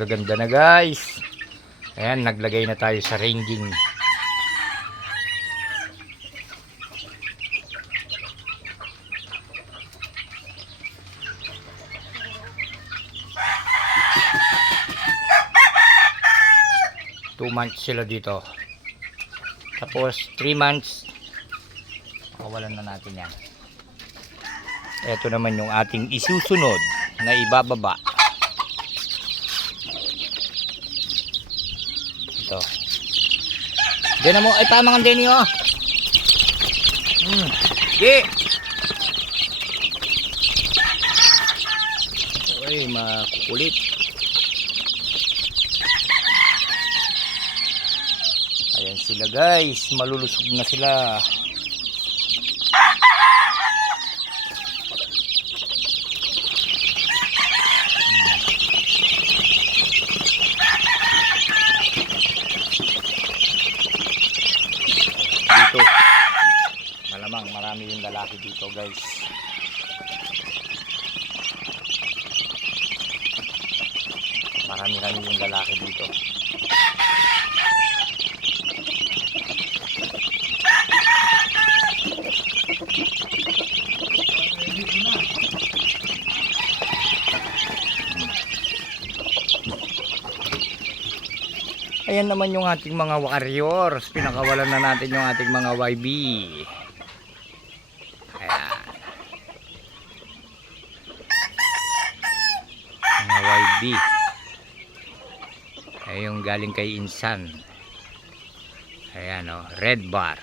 magaganda na guys. Ayan, naglagay na tayo sa ringing. Two months sila dito. Tapos 3 months kawalan na natin yan. Ito naman yung ating isusunod na ibababa. Ito. Diyan na mo. Ay, tama nga din yun. Di. Uy, makukulit. Ayan sila guys. Malulusog na sila. Dito malamang marami yung lalaki dito guys. Marami yung lalaki dito. Ayan naman yung ating mga warriors. Pinakawalan na natin yung ating mga YB. Ayan. Mga YB. Ayan yung galing kay Insan. Ayan o, red bar.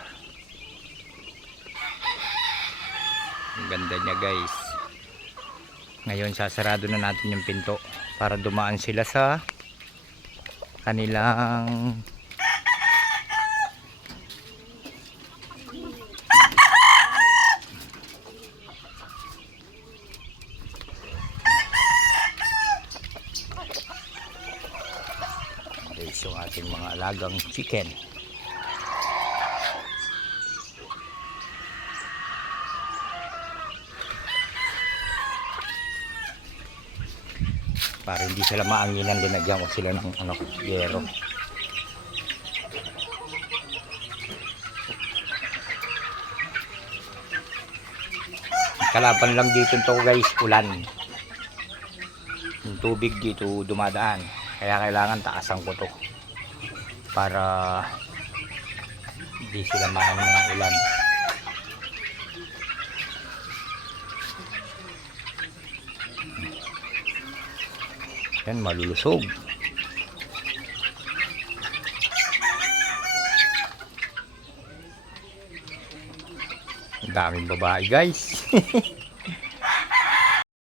Ang ganda niya guys. Ngayon sasarado na natin yung pinto para dumaan sila sa kanilang guys, yung ating mga alagang chicken. Para hindi sila maanginan, linagyan ko sila ng yero. Kalaban lang dito to guys, ulan. Yung tubig dito dumadaan. Kaya kailangan taasan ko to para hindi sila maano ng ulan. Yan, malulusog. Ang daming babae guys.